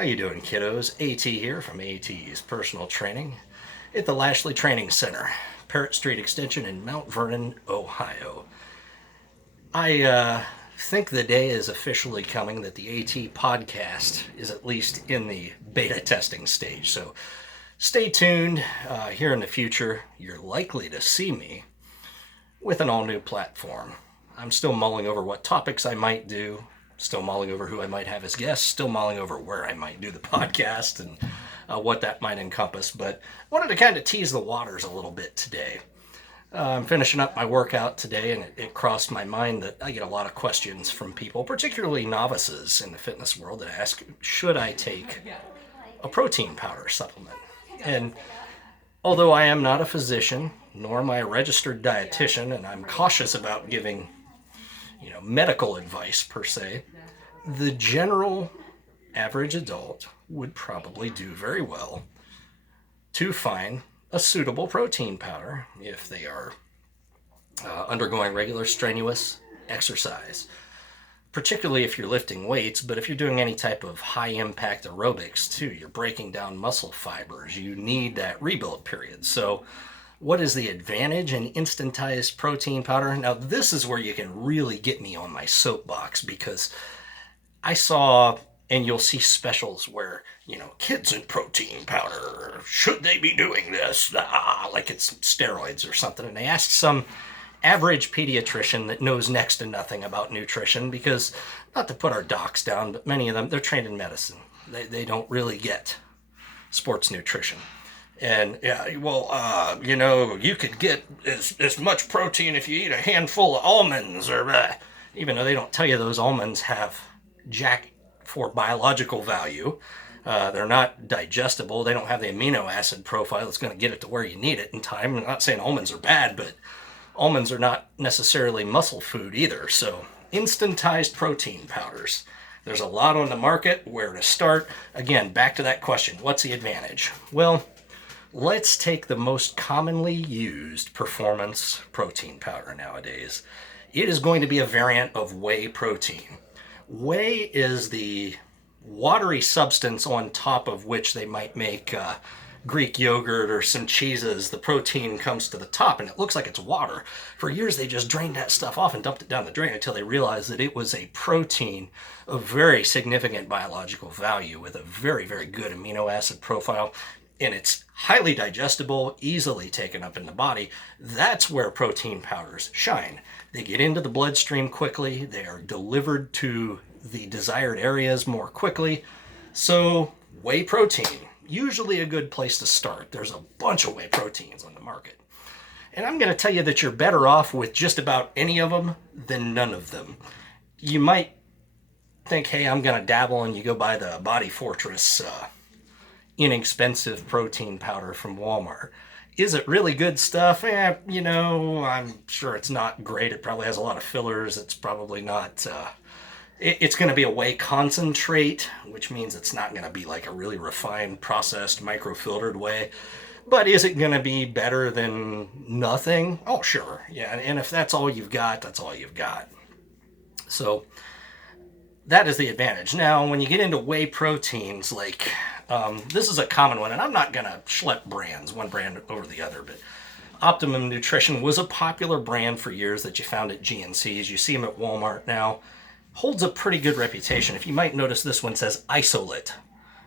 How you doing, kiddos? AT here from AT's Personal Training at the Lashley Training Center, Parrott Street Extension in Mount Vernon, Ohio. I think the day is officially coming that the AT podcast is at least in the beta testing stage, so stay tuned. Here in the future, you're likely to see me with an all-new platform. I'm still mulling over what topics I might do, still mulling over who I might have as guests, still mulling over where I might do the podcast and what that might encompass. But I wanted to kind of tease the waters a little bit today. I'm finishing up my workout today, and it crossed my mind that I get a lot of questions from people, particularly novices in the fitness world, that ask, should I take a protein powder supplement? And although I am not a physician, nor am I a registered dietitian, and I'm cautious about giving medical advice per se, the general average adult would probably do very well to find a suitable protein powder if they are undergoing regular strenuous exercise, particularly if you're lifting weights. But if you're doing any type of high impact aerobics too, you're breaking down muscle fibers, you need that rebuild period. So what is the advantage in instantized protein powder? Now, this is where you can really get me on my soapbox, because I saw, and you'll see specials where, kids in protein powder, should they be doing this? Like it's steroids or something. And they asked some average pediatrician that knows next to nothing about nutrition, because, not to put our docs down, but many of them, they're trained in medicine. They don't really get sports nutrition. And you could get as much protein if you eat a handful of almonds, or even though they don't tell you those almonds have jack for biological value. They're not digestible. They don't have the amino acid profile that's going to get it to where you need it in time. I'm not saying almonds are bad, but almonds are not necessarily muscle food either. So instantized protein powders. There's a lot on the market. Where to start? Again, back to that question. What's the advantage? Well, let's take the most commonly used performance protein powder nowadays. It is going to be a variant of whey protein. Whey is the watery substance on top of which they might make Greek yogurt or some cheeses. The protein comes to the top and it looks like it's water. For years they just drained that stuff off and dumped it down the drain until they realized that it was a protein of very significant biological value with a very, very good amino acid profile. And it's highly digestible, easily taken up in the body. That's where protein powders shine. They get into the bloodstream quickly. They are delivered to the desired areas more quickly. So whey protein, usually a good place to start. There's a bunch of whey proteins on the market. And I'm going to tell you that you're better off with just about any of them than none of them. You might think, hey, I'm going to dabble, and you go buy the Body Fortress inexpensive protein powder from Walmart. Is it really good stuff? I'm sure it's not great. It probably has a lot of fillers. It's probably not, it's going to be a whey concentrate, which means it's not going to be like a really refined, processed, microfiltered whey. But is it going to be better than nothing? Oh, sure. Yeah, and if that's all you've got, that's all you've got. So that is the advantage. Now, when you get into whey proteins, like this is a common one, and I'm not going to schlep brands, one brand over the other, but Optimum Nutrition was a popular brand for years that you found at GNCs. You see them at Walmart now. Holds a pretty good reputation. If you might notice, this one says isolate.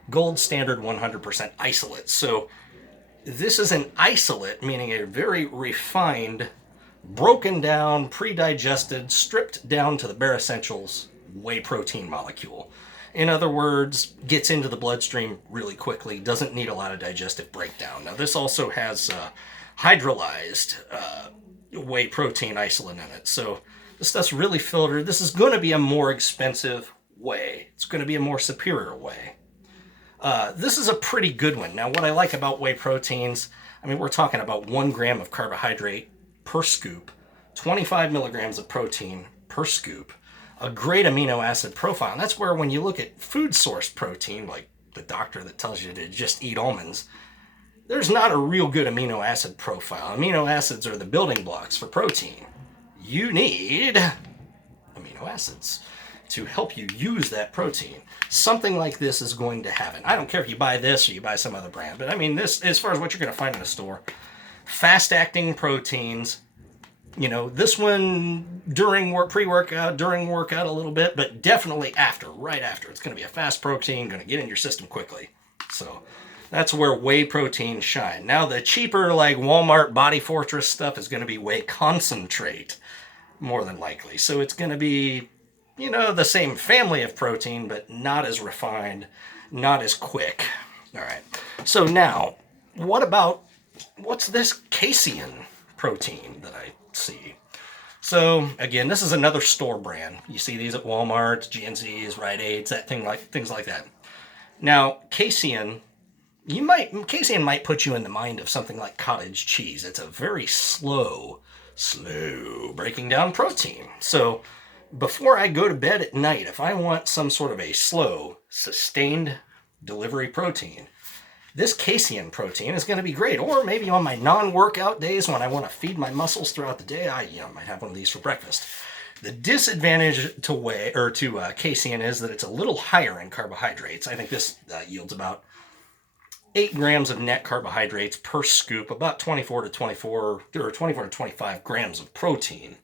Gold standard 100% isolate. So this is an isolate, meaning a very refined, broken down, pre-digested, stripped down to the bare essentials whey protein molecule. In other words, gets into the bloodstream really quickly, doesn't need a lot of digestive breakdown. Now, this also has hydrolyzed whey protein isolate in it. So this stuff's really filtered. This is going to be a more expensive whey. It's going to be a more superior whey. This is a pretty good one. Now, what I like about whey proteins, we're talking about 1 gram of carbohydrate per scoop, 25 milligrams of protein per scoop, a great amino acid profile. And that's where, when you look at food source protein, like the doctor that tells you to just eat almonds, there's not a real good amino acid profile. Amino acids are the building blocks for protein. You need amino acids to help you use that protein. Something like this is going to happen. I don't care if you buy this or you buy some other brand, but I mean, this, as far as what you're going to find in a store, fast-acting proteins. You know, this one during pre-workout, during workout a little bit, but definitely after, right after. It's going to be a fast protein, going to get in your system quickly. So that's where whey proteins shine. Now the cheaper, like Walmart Body Fortress stuff is going to be whey concentrate, more than likely. So it's going to be, you know, the same family of protein, but not as refined, not as quick. All right. So now, what's this casein protein that I see? So again, this is another store brand. You see these at Walmart, GNC's, Rite Aids, things like that. Now, casein might put you in the mind of something like cottage cheese. It's a very slow breaking down protein. So before I go to bed at night, if I want some sort of a slow, sustained delivery protein, this casein protein is going to be great. Or maybe on my non-workout days when I want to feed my muscles throughout the day, I might have one of these for breakfast. The disadvantage to casein is that it's a little higher in carbohydrates. I think this yields about 8 grams of net carbohydrates per scoop, about 24 to 25 grams of protein.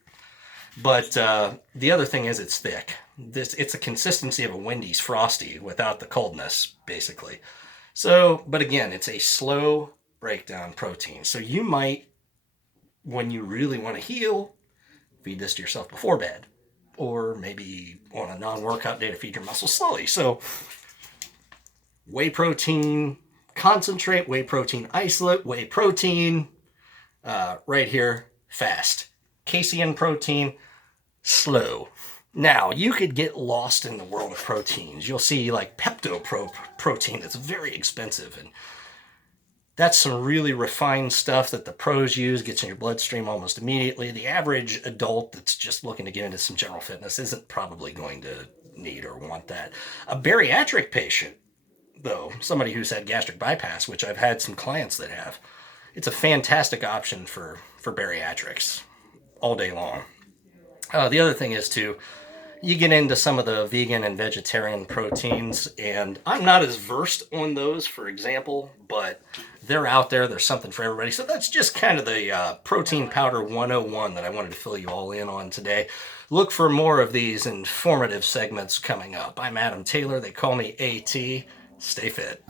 But the other thing is it's thick. It's the consistency of a Wendy's Frosty without the coldness, basically. So, but again, it's a slow breakdown protein. So you might, when you really want to heal, feed this to yourself before bed. Or maybe on a non-workout day to feed your muscles slowly. So, whey protein concentrate, whey protein isolate, whey protein, right here, fast. Casein protein, slow. Now, you could get lost in the world of proteins. You'll see like protein that's very expensive, and that's some really refined stuff that the pros use, gets in your bloodstream almost immediately. The average adult that's just looking to get into some general fitness isn't probably going to need or want that. A bariatric patient, though, somebody who's had gastric bypass, which I've had some clients that have, it's a fantastic option for bariatrics all day long. The other thing is, too, you get into some of the vegan and vegetarian proteins, and I'm not as versed on those, for example, but they're out there. There's something for everybody. So that's just kind of the Protein Powder 101 that I wanted to fill you all in on today. Look for more of these informative segments coming up. I'm Adam Taylor. They call me AT. Stay fit.